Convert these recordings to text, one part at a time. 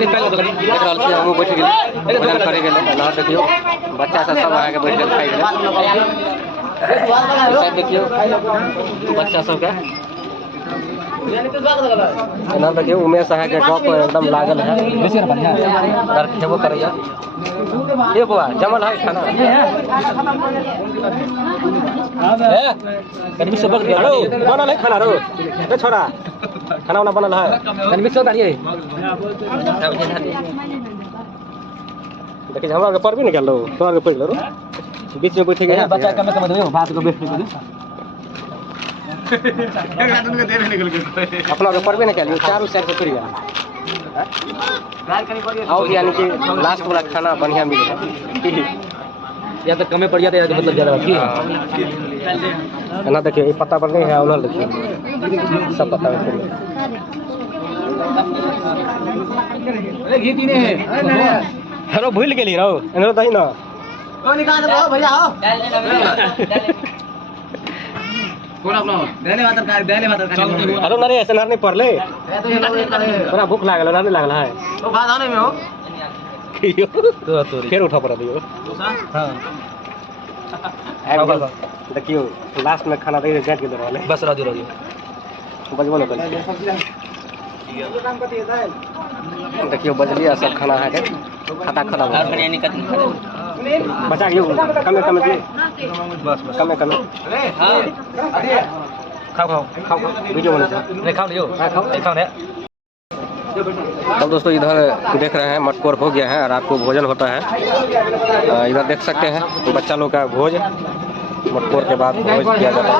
हमहूँ बैठ गेल भोजन करे गेल नहर देखियो बच्चा सब आके बैठ गेल खाइ गेल देखियो बच्चा सबके एना देखियो उमेश अहाँके गप एकदम लागल है डर खेबो करैया ये बुआ जमल है खाना कनी सब बनल है खाना रो ए छोरा खाना वाला बनल है कनी मिक्स होता नहीं देखिए हमरा के पर भी निकाल लो तोरा के पड़ लो बीच में बैठ गया बच्चा कम कम दे भात को बैठ अपना के पर भी निकाल चारों साइड से पड़ गया और यानी कि लास्ट वाला खाना बढ़िया मिलेगा या तो कमे पड़ जाता है मतलब ज्यादा की ना देखिए ये पत्ता पर नहीं है उधर देखिए सब पत्ता में घी तीने है हेलो भूल गेली रहो एनो दही ना ओ निकाल दो भैया आओ कौन अपना देने वाला चल अरे नरे ऐसे नर नहीं पड़ले बड़ा भूख लागल नर नहीं लागल है तो बात आने में हो तो फिर उठा पड़ा दियो हां देखियो लास्ट में खाना दे गेट के दे वाले बस राजू बजबो न कर देखियो बजलिया सब खाना है के खाता खड़ा बचा गयो कमे कमे दे बस कमे कमे हां खाओ वीडियो बना नहीं खाओ लियो खाओ ने तब दोस्तों इधर देख रहे हैं मटकोर हो गया है रात को भोजन होता है इधर देख सकते हैं बच्चा लोग का भोज मटकोर के बाद भोज किया जाता है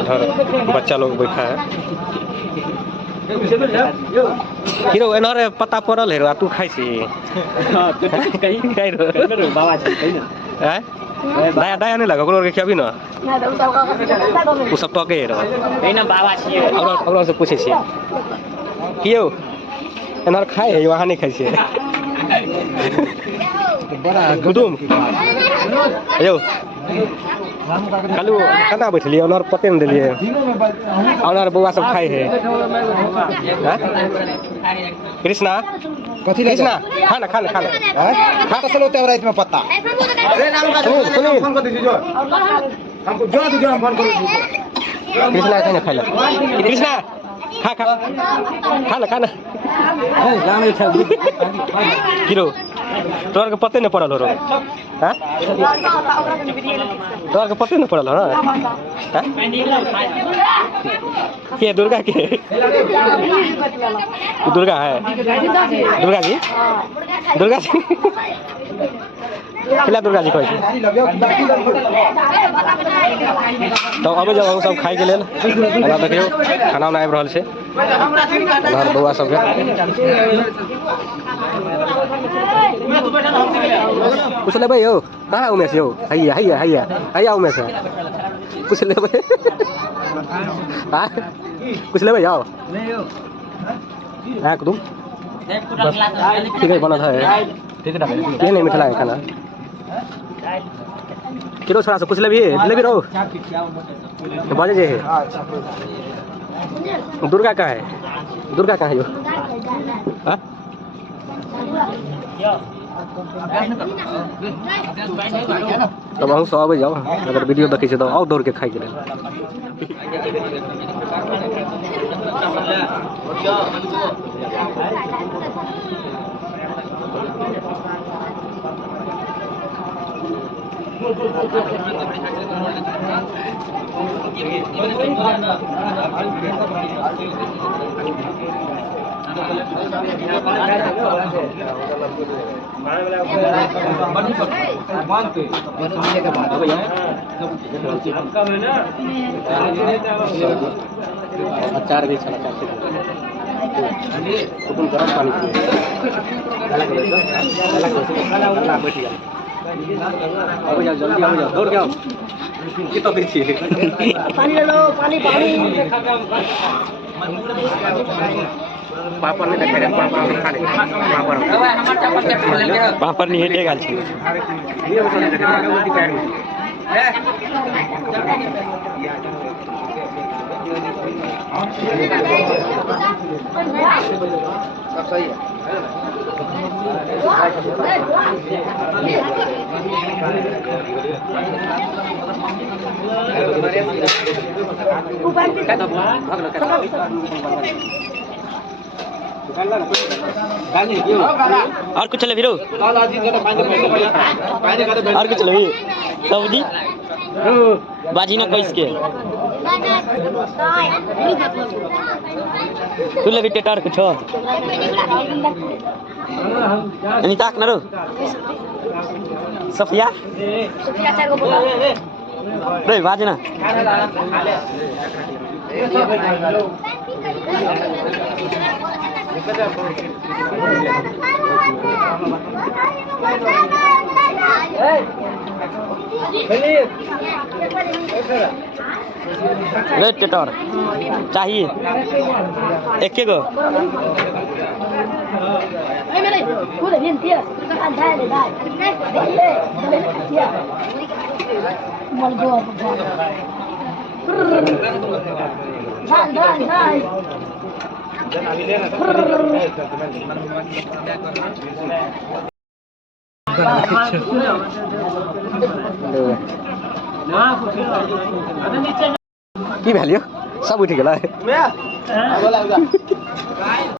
इधर बच्चा लोग बैठा है हीरो एनहर पता पड़ल है तू खाइ छी बाबा दया दया नहीं लगा ओकरो के खियाबी ना उ सब टके रहो ना बाबा छियै ओकरा से पूछे छियै कियो एनहर खाइ है वहां नहीं खाइ छियै बड़ा गुदुम यो कालू कना बैठलिए ओनहर पते न देलिए ओनहर बौआ सब खाइ है कृष्णा कथी कृष्णा खाना खाना खाना खा तो चलो ते रात में पत्ता अरे नाम का फोन कर दीजिए जो हमको जो दीजिए हम फोन कर कृष्णा खाना खा ले कृष्णा खा खा खाना खाना लाने छ किलो तोर के पते न पड़ल हो रो हां तोर के पते न पड़ल हो हां के दुर्गा के दुर्गा है दुर्गा जी खिला दुर्गा जी कहै तो अबे जब हम सब खाइ के लेल एना देखियो खाना आबि रहल छै घर बौआ सब के पूछ लेबै यौ कहाँ उमेश यौ हैया हैया हैया हैया उमेश पूछ लेबै हां पूछ लेबै यौ हां तुम ठीक है बनल है ठीक है नहीं मिठला है खाना किलो छोड़ा से पूछ लेबी रहो बाजे जे है दुर्गा कहाँ है यो हां तब हम सब आबे जाओ अगर वीडियो देखै छै तो आओ दौड़ के खाइ के लेल अचार भी चला तुम गरम पानी जल्दी आओ दौड़ के आओ कितना देर छी पानी ले लो पानी पापड़ नहीं देखे पापड़ खा ले पापड़ नहीं हेटे गाल छी सब सही है और कुछ ले वीरो और कुछ ले सब्जी बाजी ना कोई इसके तू ले टेटर कुछ नहीं ताक ना रो सफिया चार को बोला रे बाजी ना रेड टेटर चाहिए एक के गो की भैल्यू सब उठ गया